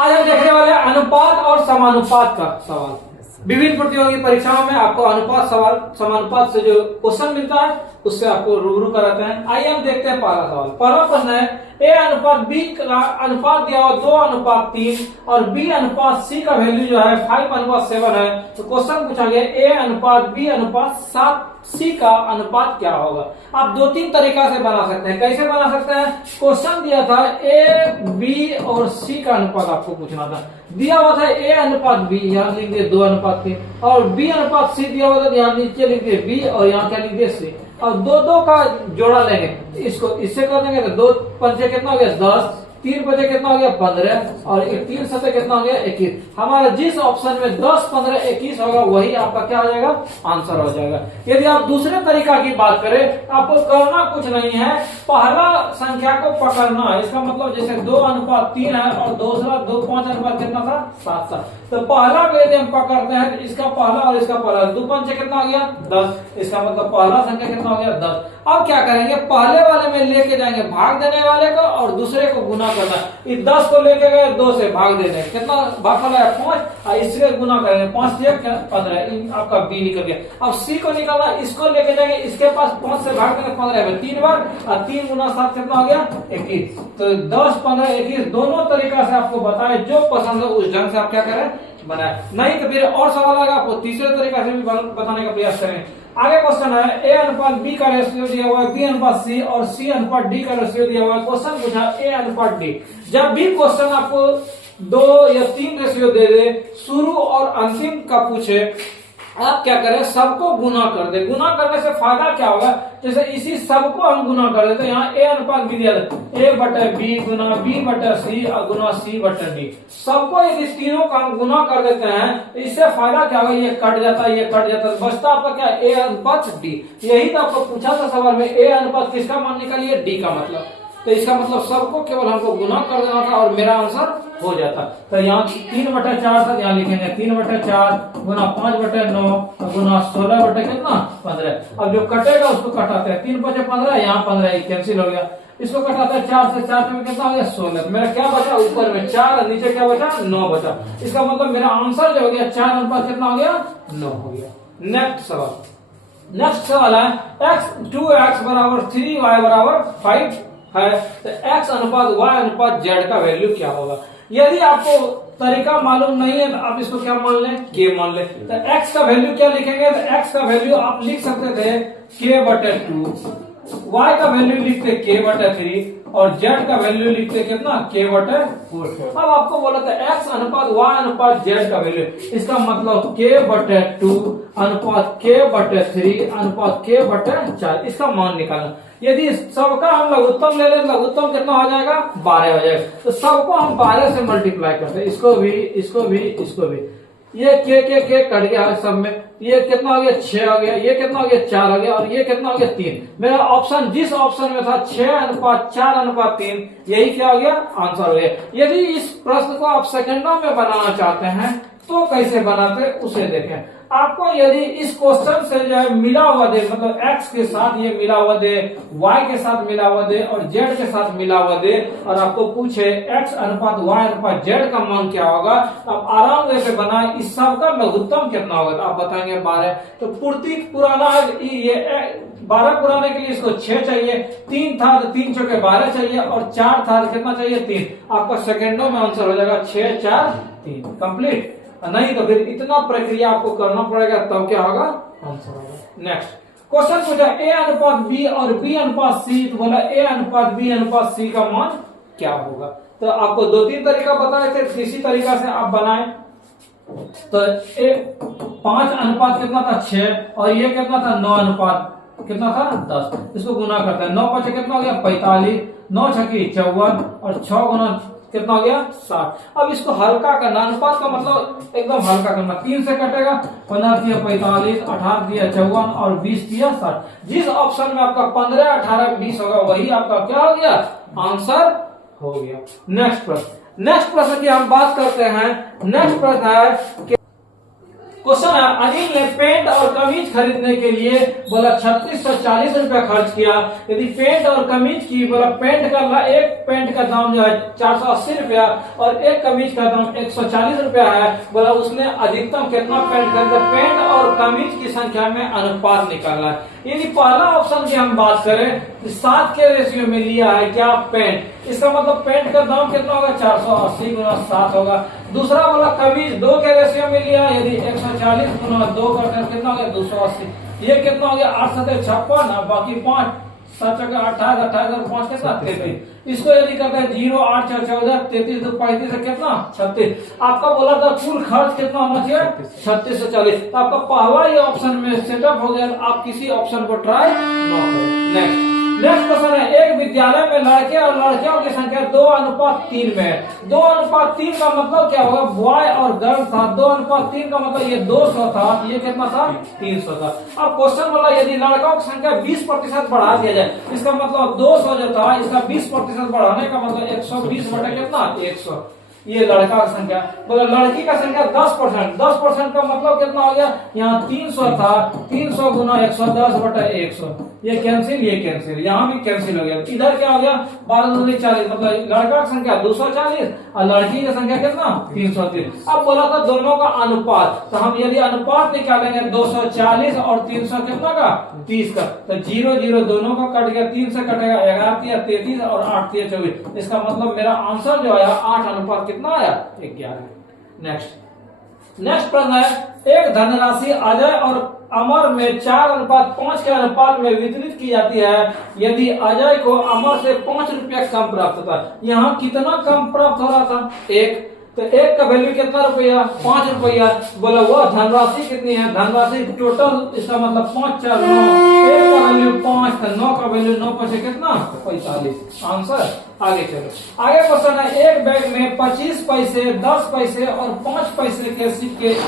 आज हम देखने वाले हैं अनुपात और समानुपात का सवाल। विभिन्न प्रतियोगी परीक्षाओं में आपको अनुपात सवाल समानुपात से जो क्वेश्चन मिलता है उससे आपको रूबरू कराते हैं। आइए हम देखते हैं पहला सवाल। पहला प्रश्न है ए अनुपात बी का अनुपात दिया हुआ 2:3 और बी अनुपात सी का वैल्यू जो है 5:7 है। तो क्वेश्चन पूछा गया ए अनुपात बी अनुपात 7 सी का अनुपात क्या होगा। आप 2-3 तरीका से बना सकते हैं। कैसे बना सकते हैं? क्वेश्चन दिया था ए बी और सी का अनुपात आपको पूछना था। दिया हुआ था ए अनुपात बी, यहाँ लिख दिए 2:3 और बी अनुपात सी दिया हुआ था, यहाँ नीचे लिख दिए बी और यहाँ क्या लिख दिए सी। और दो का जोड़ा लेंगे, इसको इससे कर देंगे तो 2 पंचे कितना हो गया 10, 3 बजे कितना हो गया 15 और 3 सते कितना हो गया 21। हमारा जिस ऑप्शन में 10, 15, 21 होगा वही आपका क्या हो जाएगा आंसर हो जाएगा। यदि आप दूसरे तरीका की बात करें, आपको करना कुछ नहीं है, पहला संख्या को पकड़ना है। इसका मतलब जैसे 2:3 है और दूसरा 5 कितना था 7। तो पहला को यदि हम पकड़ते हैं तो इसका पहला और इसका पहला 2 पंचे कितना हो गया 10। इसका मतलब पहला संख्या कितना हो गया 10। अब क्या करेंगे, पहले वाले में लेके जाएंगे भाग देने वाले को और दूसरे को गुना करना। इस 10 को लेके गए 2 से भाग दे देंगे, कितना भागफल है 5 और इससे गुना करेंगे 5 से 15, आपका बी निकल गया। अब सी को निकालना, इसको लेके जाएंगे, इसके पास 5 से भाग देंगे 15 में 3 बार और 3 गुना 7 कितना हो गया 21। तो 10, 15, 21 दोनों तरीका से आपको बताए, जो पसंद हो उस ढंग से आप क्या करें बनाए। नहीं तो फिर और सवाल आएगा, आपको तीसरे तरीका से भी बताने का प्रयास करें। आगे क्वेश्चन है ए अनुपात बी का रेशियो दिया हुआ है बी अनुपात सी और सी अनुपात डी का रेशियो दिया हुआ है। क्वेश्चन पूछा ए अनुपात डी। जब भी क्वेश्चन आपको 2 या 3 रेशियो दे दे, शुरू और अंतिम का पूछे, आप क्या करें, सबको गुना कर दे। गुना करने से फायदा क्या होगा, जैसे इसी सबको हम गुना कर देते हैं। यहाँ ए अनुपात बी दिया ए बटे बी गुना बी बटे सी और गुना सी बटे डी। सबको यदि तीनों का हम गुना कर देते हैं, इससे फायदा क्या होगा, ये कट जाता है, ये कट जाता है, बचता आपका क्या ए अनुपात डी। यही तो आपको पूछा था सवाल में, ए अनुपात किसका मान निकालिए डी का मतलब। तो इसका मतलब सबको केवल हमको गुना कर देना था और मेरा आंसर हो जाता। तो यहाँ 3/4 था, यहाँ लिखेंगे 3/4 गुना 5/9 गुना 16 कितना 15। अब जो कटेगा उसको कटाते हैं, 3 5 15, यहाँ 15 कैंसिल हो गया। इसको कटाते हैं 4 से, 4 में कितना हो गया 16। मेरा क्या बचा, ऊपर में 4 नीचे क्या बचा 9 बचा। इसका मतलब मेरा आंसर जो हो गया 4 अनुपात कितना हो गया 9 हो गया। नेक्स्ट सवाल है x 2x बराबर 3y बराबर 5 है, तो x अनुपात y अनुपात z का वैल्यू क्या होगा। यदि आपको तरीका मालूम नहीं है तो आप इसको क्या मान लें, k मान लें। तो x का वैल्यू क्या लिखेंगे, तो x का वैल्यू आप लिख सकते थे k/2, y का वैल्यू लिखते k/3 और z का वैल्यू लिखते कितना k/4। अब आपको बोला था x अनुपात y अनुपात z का वैल्यू, इसका मतलब k/2 अनुपात k/3 अनुपात k/4 इसका मान निकालना। यदि सबका हम लघुत्तम ले लें, लघुत्तम कितना हो जाएगा 12 हो जाएगा। तो सबको हम 12 से मल्टीप्लाई करते हैं, इसको भी इसको भी इसको भी। ये के कट गया सब में, ये कितना हो गया 6 हो गया, ये कितना हो गया 4 हो गया और ये कितना हो गया 3। मेरा ऑप्शन जिस ऑप्शन में था 6:4:3 यही क्या हो गया आंसर हो गया। यदि इस प्रश्न को आप सेकंडों में बनाना चाहते हैं तो कैसे बनाते उसे देखें। आपको यदि इस क्वेश्चन से जो है मिला हुआ दे, मतलब x के साथ ये मिला हुआ दे, y के साथ मिला हुआ दे और z के साथ मिला हुआ दे और आपको पूछे x अनुपात y अनुपात z का मान क्या होगा, आप आराम से बनाए। इस सब का लघुत्तम कितना होगा तो आप बताएंगे 12। तो पूर्ति पुराना ये 12 पुराने के लिए इसको 6 चाहिए, 3 था तो 3 चौके 12 चाहिए और 4 था तो कितना चाहिए 3। आपका सेकेंडों में आंसर हो जाएगा 6 4 3 कंप्लीट। नहीं तो फिर इतना प्रक्रिया आपको करना पड़ेगा तब क्या होगा आंसर होगा। नेक्स्ट क्वेश्चन पूछा ए अनुपात बी और बी अनुपात सी, तो बोला ए अनुपात बी अनुपात सी का मान क्या होगा। तो आपको 2-3 तरीका बताए थे, इसी तरीका से आप बनाए। तो 5 अनुपात कितना था 6 और ये कितना था 9 अनुपात कितना था 10। इसको गुना करते हैं, 9 5 कितना हो गया 45, 9 6 54 और 6 गुना कितना हो गया 60। अब इसको हल्का करना, अनुपात का मतलब एकदम हल्का करना। 3 से कटेगा, 15 दिया 45, 18 दिया 54 और 20 दिया 60। जिस ऑप्शन में आपका 15 18 20 होगा वही आपका क्या हो गया आंसर हो गया। नेक्स्ट प्रश्न की हम बात करते हैं। नेक्स्ट प्रश्न है क्वेश्चन है, अनिल ने पेंट और कमीज खरीदने के लिए बोला 3640 रुपया खर्च किया। यदि पेंट और कमीज की बोला पेंट का एक पेंट का दाम जो है 480 रुपया और एक कमीज का दाम 140 रुपया है, बोला उसने अधिकतम कितना पेंट खरीदा। पेंट और कमीज की संख्या में अनुपात निकालना है। यदि पहला ऑप्शन की हम बात करें 7 के रेशियो में लिया है क्या पेंट, इसका मतलब पेंट का दाम कितना होगा 480 गुना 7 होगा। दूसरा वाला कमीज 2 के रेशियो में लिया, यदि 140 गुना 2 का कितना होगा 280, ये कितना हो गया 8 7 56, बाकी 5 7 28 28 और 5 कितना 33। इसको यदि करते हैं 0 8 4 14 33 2 35 है कितना 36। आपका बोला था कुल खर्च कितना होना चाहिए 36 से 40। तो आपका पहला ये ऑप्शन में सेटअप हो गया, आप किसी ऑप्शन को ट्राई न करें। नेक्स्ट क्वेश्चन है, एक विद्यालय में लड़के और लड़कियों की संख्या 2:3 में है। 2:3 का मतलब क्या होगा, बॉय और गर्ल था। 2:3 का मतलब ये 200 था, ये कितना था 300 था। अब क्वेश्चन बोला यदि लड़कों की संख्या 20% बढ़ा दिया जाए, इसका मतलब 200 जो था इसका 20% बढ़ाने का मतलब 120 बटे कितना 100, ये लड़का की संख्या। बोला लड़की का संख्या 10%, 10% का मतलब कितना हो गया, यहाँ 300 था, 300 गुना 110 बटा 100, ये कैंसिल ये कैंसिल, यहाँ भी कैंसिल हो गया। इधर क्या हो गया 12 40, मतलब लड़का की संख्या 240 और लड़की की संख्या कितना 330। अब बोला था दोनों का अनुपात, तो हम यदि अनुपात निकालेंगे 240 और 300 कितना का 30 का, तो 0 0 दोनों का कट गया, 3 से कटेगा 11 33 और 8 24। इसका मतलब मेरा आंसर जो आया 8 अनुपात कितना आया 11। नेक्स्ट प्रश्न है, एक धनराशि अजय और अमर में 4:5 के अनुपात में वितरित की जाती है। यदि अजय को अमर से 5 रुपया कम प्राप्त होता है, यहाँ कितना कम प्राप्त हो रहा था 1, तो 1 का वैल्यू कितना रुपया 5 रुपया। बोला वह धनराशि कितनी है, धनराशि टोटल, इसका मतलब 5 4 9, 1 का वैल्यू 5 था, 9 का वैल्यू 9 5 कितना 45। आंसर आगे चलो। आगे क्वेश्चन है, एक बैग में 25 पैसे 10 पैसे और 5 पैसे के सिक्के एक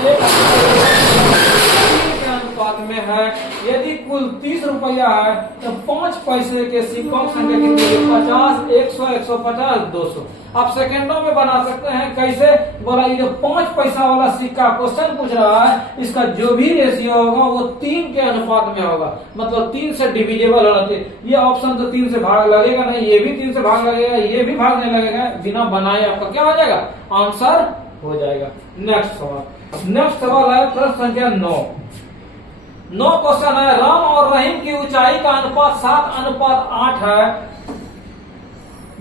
के अनुपात में है। यदि कुल 30 रुपया है तो 5 पैसे के सिक्कों की संख्या कितनी है 50 100 150 200। आप सेकंडों में बना सकते हैं, कैसे बोला ये जो 5 पैसा वाला सिक्का क्वेश्चन पूछ रहा है, इसका जो भी रेशियो होगा वो 3 के अनुपात में होगा, मतलब 3 से डिविजेबल होना चाहिए। ये ऑप्शन तो 3 से भाग लगेगा नहीं, ये भी 3 से भाग लगेगा, ये भी भागने लगेगा, बिना बनाए आपका क्या हो जाएगा आंसर हो जाएगा। नेक्स्ट सवाल है प्रश्न संख्या 9 क्वेश्चन है, राम और रहीम की ऊंचाई का अनुपात 7:8 है।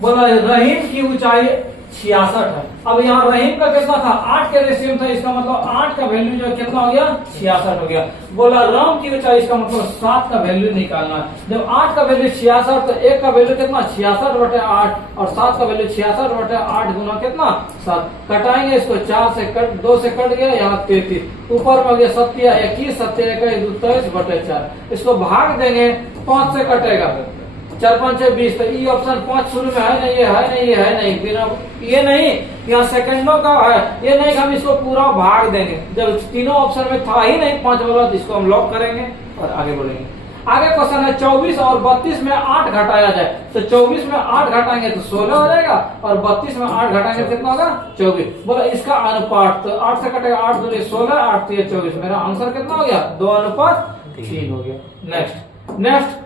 बोला रहीम की ऊंचाई 66 है। अब यहाँ रहीम का कितना था 8 के रेशियो था, इसका मतलब 8 का वैल्यू जो कितना हो गया 66 हो गया। बोला राम की ऊंचाई, इसका मतलब 7 का वैल्यू निकालना है। जब 8 का वैल्यू 66 तो 1 का वैल्यू कितना 66 बटे 8 और 7 का वैल्यू 66 बटे 8 गुना कितना 7। कटाएंगे इसको 4 से कट 2 से कट गया, यहाँ 33, ऊपर में गया 7 21 7 21 23 बटे 4। इसको भाग देंगे 5 से कटेगा 4 5 6 20, तो ये ऑप्शन 5 शुरू में है नहीं, ये है नहीं, ये है नहीं, बिना ये नहीं, यहाँ सेकंडों का है, ये नहीं, हम इसको पूरा भाग देंगे। जब तीनों ऑप्शन में था ही नहीं 5 वाला, तो इसको हम लॉक करेंगे और आगे बढ़ेंगे। आगे क्वेश्चन है 24 और 32 में 8 घटाया जाए, तो 24 में 8 घटाएंगे तो 16 हो जाएगा और 32 में 8 घटाएंगे कितना होगा 24। बोला इसका अनुपात, तो 8 से कटेगा 8 दूनी 16 8 3 24, मेरा आंसर कितना हो गया 2:3 हो गया। नेक्स्ट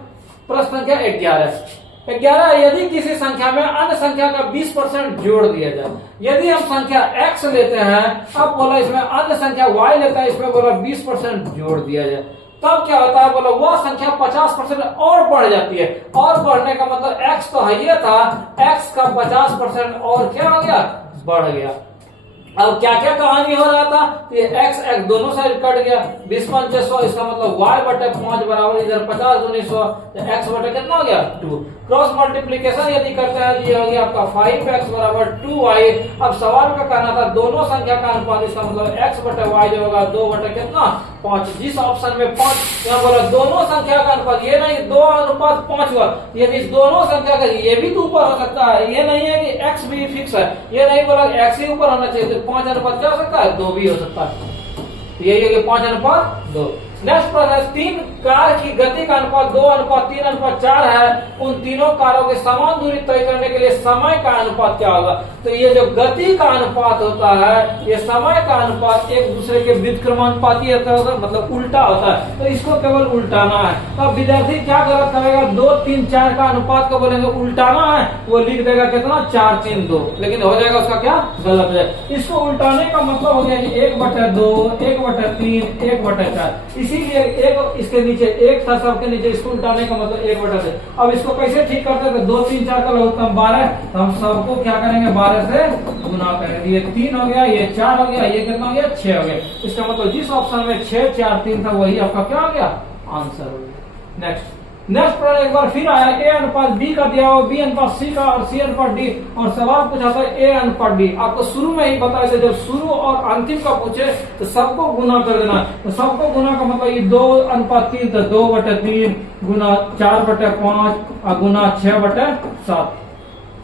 प्रश्न संख्या 11। यदि किसी संख्या में अन्य संख्या का 20% जोड़ दिया जाए, यदि हम संख्या x लेते हैं, अब बोला इसमें अन्य संख्या y लेता है, इसमें बोला 20% जोड़ दिया जाए, तब क्या होता है, बोला वह संख्या 50% और बढ़ जाती है। और बढ़ने का मतलब x तो है ये था, x का 50% और क्या हो गया बढ़ गया। अब क्या क्या कहानी हो रहा था, ये x x दोनों साइड कट गया, 20 5 100, इसका मतलब y बटे 5 बराबर इधर 50 दूनी 100, x बटे कितना हो गया 2। क्रॉस मल्टीप्लीकेशन यदि करते हैं ये हो गया आपका 5x बराबर 2y। अब सवाल का कहना था दोनों संख्या का अनुपात, इसका मतलब x बटे y जो होगा 2 बटे कितना 5। जिस ऑप्शन में 5 यहाँ बोला दोनों संख्या का अनुपात, ये नहीं 2:5 हुआ, यदि दोनों संख्या का ये भी तो ऊपर हो सकता है, ये नहीं है कि x भी फिक्स है, ये नहीं बोला x ही ऊपर होना चाहिए, तो 5 अनुपात क्या हो सकता है 2 भी हो सकता है, यही है कि 5:2। नेक्स्ट प्रश्न, 3 कार की गति का अनुपात 2:3:4 है, उन तीनों कारों की समान दूरी तय करने के लिए समय का अनुपात क्या होगा? तो ये जो गति का अनुपात होता है, ये समय का अनुपात एक दूसरे के व्युत्क्रमानुपाती होता है, मतलब उल्टा होता है, तो इसको केवल उल्टाना है। तो विद्यार्थी क्या गलत करेगा, 2, 3, 4 का अनुपात को बोलेंगे उल्टाना है, वो लिख देगा कितना 4, 3, 2, लेकिन हो जाएगा उसका क्या, गलत है। इसको उल्टाने का मतलब हो गया 1/2, 1/3, 1/4, इसीलिए एक इसके नीचे एक था, सबके नीचे, इसको उल्टाने का मतलब 1/2। अब इसको कैसे ठीक करते हैं, 2, 3, 4 का लघुत्तम 12, तो हम सबको क्या करेंगे 12 से गुना करेंगे। ये 3 हो गया, ये 4 हो गया, ये कितना हो गया 6 हो गया। इसका मतलब जिस ऑप्शन में 6, 4, 3 था वही आपका क्या हो गया, आंसर हो गया। नेक्स्ट प्रश्न एक बार फिर आया, ए अनुपात बी का दिया हो, बी अनुपात सी का और सी अनुपात डी, और सवाल पूछा था ए अनुपात डी। आपको शुरू में ही बताया था, जब शुरू और अंतिम का पूछे तो सबको गुना कर देना। तो सबको गुना का मतलब ये 2:3 तो 2/3 गुना 4/5 और गुना 6/7।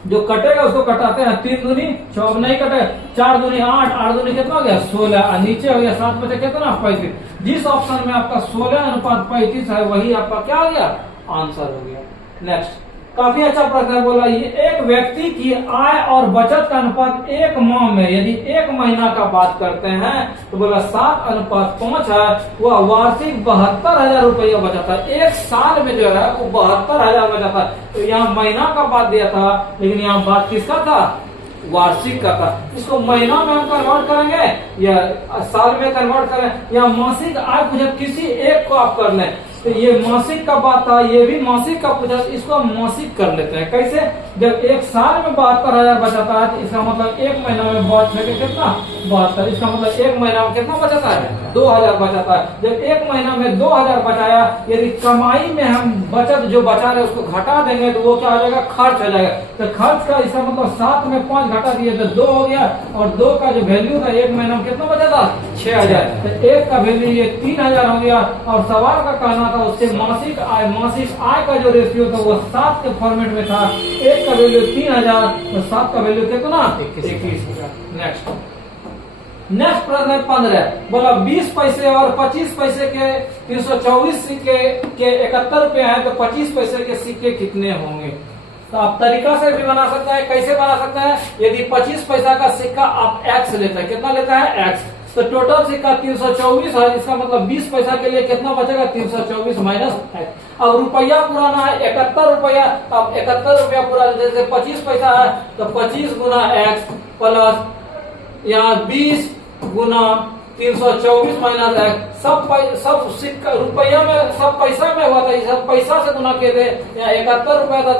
जो कटेगा उसको कटाते हैं, 3 दूनी 14 नहीं कटे, 4 दूनी 8, 8 दूनी कितना हो गया 16, और नीचे हो गया 7 बचे कितना 35। जिस ऑप्शन में आपका 16:35 है वही आपका क्या हो गया, आंसर हो गया। नेक्स्ट, काफी अच्छा प्रश्न है, बोला ये एक व्यक्ति की आय और बचत का अनुपात 1 माह में, यदि 1 महीना का बात करते हैं तो बोला 7:5 है, वह वार्षिक 72,000 रुपया बचाता है। 1 साल में जो है वो 72,000 बचाता है। तो यहाँ महीना का बात दिया था, लेकिन यहाँ बात किसका था, वार्षिक का था। इसको महीना में हम कन्वर्ट करेंगे या साल में कन्वर्ट करें या मासिक आय पूछे, किसी एक को आप कर लें। तो ये मासिक का बात था, ये भी मासिक का पूछा, इसको हम मासिक कर लेते हैं। कैसे, जब 1 साल में 72,000 बचाता है तो इसका मतलब 1 महीना में 6 कितना 72, इसका मतलब 1 महीना में कितना बचाता है 2,000 बचाता है। जब 1 महीना में 2,000 बचाया, यदि कमाई में हम बचत जो बचा रहे उसको घटा देंगे तो वो क्या हो जाएगा, खर्च हो जाएगा। तो खर्च का इसका मतलब 7 में 5 घटा दिए तो 2 हो गया, और 2 का जो वैल्यू था 1 महीना में कितना बचा था 6,000, तो 1 का वैल्यू ये 3,000 हो गया। और सवाल का कहना था उससे मासिक आय का जो रेशियो था वो 7 के फॉर्मेट में था, 1 का वैल्यू 3,000 तो 7 का वैल्यू कितना 21। नेक्स्ट प्रश्न है 15, बोला 20 पैसे और 25 पैसे के 324 सिक्के के 71 रुपए हैं, तो 25 पैसे के सिक्के कितने होंगे? तो आप तरीका से भी बना सकते हैं। कैसे बना सकते हैं, यदि 25 पैसा का सिक्का आप x लेते हैं, कितना लेता है x, तो टोटल सिक्का 324 है, इसका मतलब 20 पैसा के लिए कितना बचेगा 324 माइनस x। अब रुपया पुराना है 71 रुपया, अब 71 रुपया पूरा, जैसे 25 पैसा है तो 25 गुना x प्लस यहाँ 20 गुना 324 माइनस x। सब सिक्का रुपया में, सब पैसा में हुआ था, सब पैसा से गुना किए थे। यहाँ 71 रुपया था,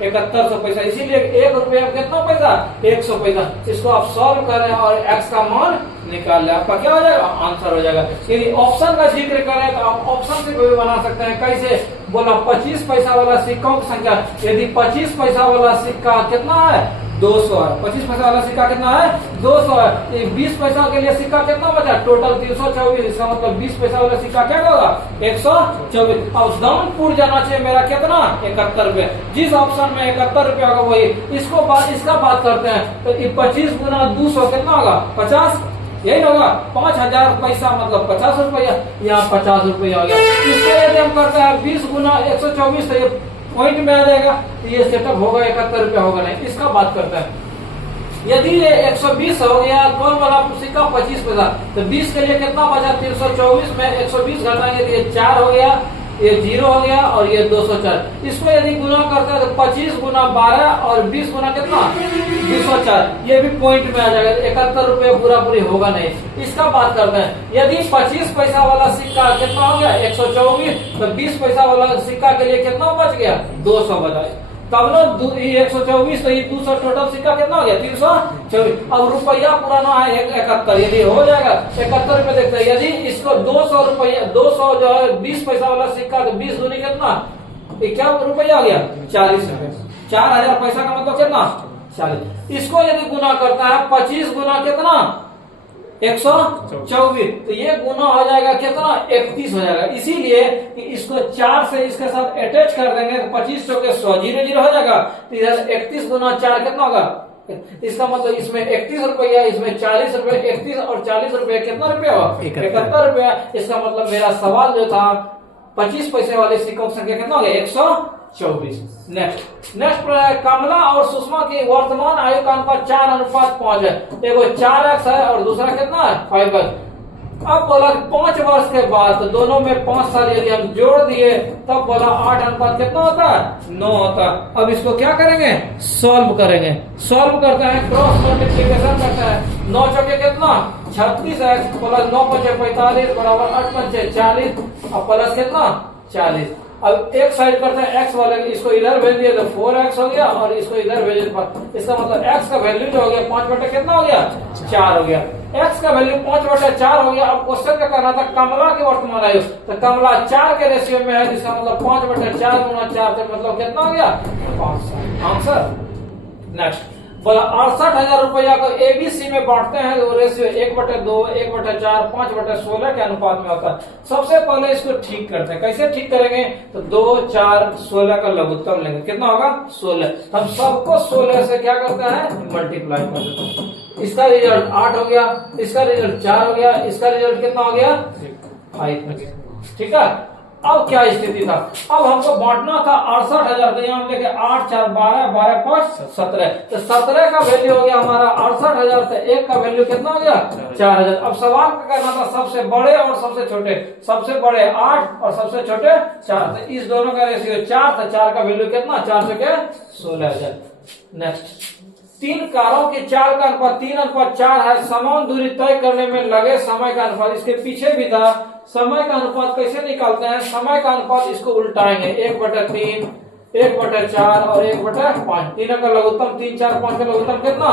7100 पैसा, इसीलिए 1 रुपया में कितना पैसा 100 पैसा। इसको आप सॉल्व करें और x का मान निकाल लें, आपका क्या हो जाएगा, आंसर हो जाएगा। यदि ऑप्शन का जिक्र करें तो आप ऑप्शन से भी बना सकते हैं। कैसे, बोला 25 पैसा वाला सिक्कों की संख्या, यदि 25 पैसा वाला सिक्का कितना है 200 है, 25 पैसा वाला सिक्का कितना है 200 है, 20 पैसा के लिए सिक्का कितना बचा, टोटल 324, इसका मतलब 20 पैसा वाला सिक्का क्या होगा 124। अब दानपुर जाना चाहिए मेरा कितना 71 रुपए, जिस ऑप्शन में 71 रुपया होगा वही। इसका बात करते हैं तो 25 गुना 200 कितना होगा 50, यही होगा 5,000 पैसा मतलब 50 रुपया, यहाँ 50 रुपया हो गया। इसको यदि हम करते हैं 20 गुना 124 तो ये पॉइंट में आ जाएगा, तो ये सेटअप होगा 71 रुपया होगा नहीं। इसका बात करते हैं, यदि ये 120 हो गया, कौन वाला सिक्का 25 पैसा, तो 20 के लिए कितना बचा 324 में 120 घटाएंगे तो ये 4 हो गया, ये 0 हो गया और ये 204। इसको यदि गुना करते हैं तो 25 गुना 12 और 20 गुना कितना 204, ये भी पॉइंट में आ जाएगा। 71 रुपये पूरा पूरी होगा नहीं। इसका बात करते हैं, यदि 25 पैसा वाला सिक्का कितना हो गया 124, तो 20 पैसा वाला सिक्का के लिए कितना बच गया 200 बचा, तब ना 124 तो ये 200, टोटल सिक्का कितना हो गया 324। अब रुपया पुराना है 71, यदि हो जाएगा 71 रुपए देखते हैं। यदि इसको 200 रुपया 200 जो है 20 पैसा वाला सिक्का, तो 20 दूनी कितना क्या रुपया हो गया 40 रुपए, 4,000 पैसा का मतलब कितना 40। इसको यदि गुना करता है 25 गुना कितना 124, तो ये गुना हो जाएगा कितना 31 हो जाएगा। इसीलिए कि इसको 4 से इसके साथ अटैच कर देंगे तो 25 चौके 100, 0 0 हो जाएगा, तो इधर 31 गुना 4 कितना होगा इसका मतलब इसमें 31 रुपया, इसमें 40 रुपए, 31 और 40 रुपए कितना रुपया हुआ? 71 रुपया। इसका मतलब मेरा सवाल जो था 25 पैसे वाले सिक्कों की संख्या कितना हो गया? 124। नेक्स्ट कमला और सुषमा की वर्तमान आयु का अनुपात 4:5 है। देखो 4x है और दूसरा कितना है? 5x। अब बोला 5 वर्ष के बाद, तो दोनों में 5 साल यदि हम जोड़ दिए तब बोला 8 कितना होता है? 9 होता है। अब इसको क्या करेंगे? सॉल्व करेंगे। सॉल्व करते हैं, क्रॉस मल्टीप्लीकेशन करते हैं। 9 चौके कितना? 36 है, प्लस 9 पंचे 45 बराबर 8 पंचे 40 और प्लस कितना? 40। अब एक साइड करते हैं x वाले, इसको इधर भेज दिए तो 4x हो गया और इसको इधर भेजे तो इसका मतलब x का वैल्यू जो हो गया 5 कितना हो गया? 4 हो गया। x का वैल्यू 5/4 हो गया। अब क्वेश्चन क्या करना था? कमला की वर्तमान आयु, तो कमला 4 के रेशियो में है, जिसका मतलब 5/4 गुना 4 तो मतलब कितना हो गया? 5 आंसर। नेक्स्ट बोला 68,000 रुपया को एबीसी में बांटते हैं तो रेशियो 1/2, 1/4, 5/16 के अनुपात में होता है। सबसे पहले इसको ठीक करते हैं। कैसे ठीक करेंगे? तो 2, 4, 16 का लघुत्तम लेंगे। कितना होगा? 16। हम सबको 16 से क्या करते हैं? मल्टीप्लाई कर देते हैं। इसका रिजल्ट 8 हो गया, इसका रिजल्ट 4 हो गया, इसका रिजल्ट कितना हो गया? 5 हो गया। ठीक है। अब क्या स्थिति था? अब हमको बांटना था 68,000 को, यहाँ लेके 8, 4, 12, 12, 5, 17। तो 17 का वैल्यू हो गया हमारा 68,000 से 1 का वैल्यू कितना हो गया? 4,000। अब सवाल क्या करना था? सबसे बड़े और सबसे छोटे। सबसे बड़े 8 और सबसे छोटे 4। तो इस दोनों का रेशियो 4 था। 4 का वैल्यू कितना? 4 से क्या? 16,000। नेक्स्ट 3 कारों की चाल का अनुपात 3:4 है। समान दूरी तय करने में लगे समय का अनुपात, इसके पीछे भी था। समय का अनुपात कैसे निकालते हैं? समय का अनुपात इसको उल्टाएंगे, 1/3, 1/4 और 1/5। तीनों का लघुत्तम 3, 4, 5 का लघुत्तम कितना?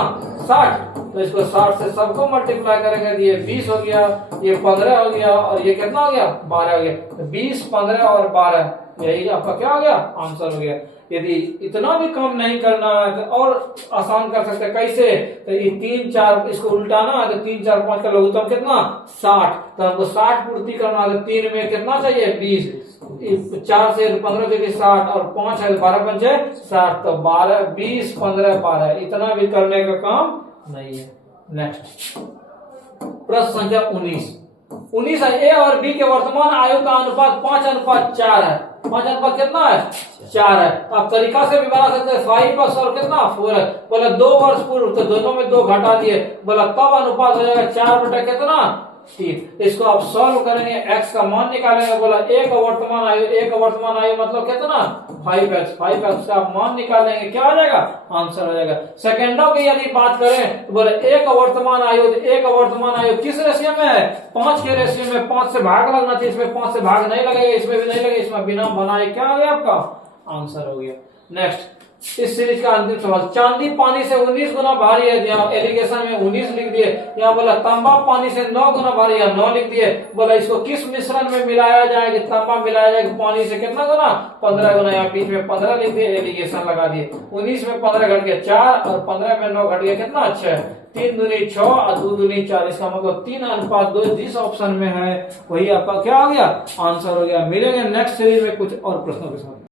60। तो इसको 60 से सबको मल्टीप्लाई करेंगे, ये 20 हो गया, ये 15 हो गया और ये कितना हो गया? 12 हो गया। तो 20, 15 और 12 यही आपका क्या हो गया? आंसर हो गया। यदि इतना भी कम नहीं करना है तो और आसान कर सकते हैं। कैसे? तो ये 3, 4 इसको उल्टाना है तो 3, 4, 5 का लघुत्तम कितना? 60। तो हमको 60 पूर्ति करना है तो 3 में कितना चाहिए? 20। 4 से 15 देखे 60 और 5 है 12 पंचे 60। तो 12, 20, 15, 12 इतना भी करने का काम नहीं है। नेक्स्ट प्रश्न संख्या 19 है। ए और बी के वर्तमान आयु का अनुपात 5:4 है। 5 कितना है? 4 है। आप तरीका से भी बना सकते हैं। 5 और कितना? 4 है। बोला 2 वर्ष पूर्व, तो दोनों में 2 घटा दिए, बोला तब अनुपात हो जाएगा 4/कितना? 3। इसको आप सॉल्व करेंगे, x का मान निकालेंगे। बोला एक वर्तमान आयु मतलब कितना? 5x। 5x का मान निकालेंगे, क्या आ जाएगा? आंसर हो जाएगा। सेकेंडों की यदि बात करें तो बोले एक वर्तमान आयु किस रेशियो में है? 5 के रेशियो में। 5 से भाग लगना चाहिए, इसमें 5 से भाग नहीं लगेगा, इसमें भी नहीं लगेगा, इसमें बिना बनाए क्या हो गया? आपका आंसर हो गया। नेक्स्ट इस सीरीज का अंतिम सवाल। चांदी पानी से 19 गुना भारी है, यहाँ एलिगेशन में 19 लिख दिए। यहाँ बोला तांबा पानी से 9 गुना भारी है, 9 लिख दिए। बोला इसको किस मिश्रण में मिलाया जाएगा? तांबा मिलाया जाएगा पानी से कितना गुना? 15 गुना। यहाँ बीच में 15 लिख दिए, एलिगेशन लगा दिए। 19 में 15 घट गया 4 और 15 में 9 घट गया कितना? 6। 3 दूनी 6 और 2 दूनी 4। इसका मतलब 3:2 जिस ऑप्शन में है वही आपका क्या हो गया? आंसर हो गया। मिलेंगे नेक्स्ट सीरीज में कुछ और प्रश्नों के साथ।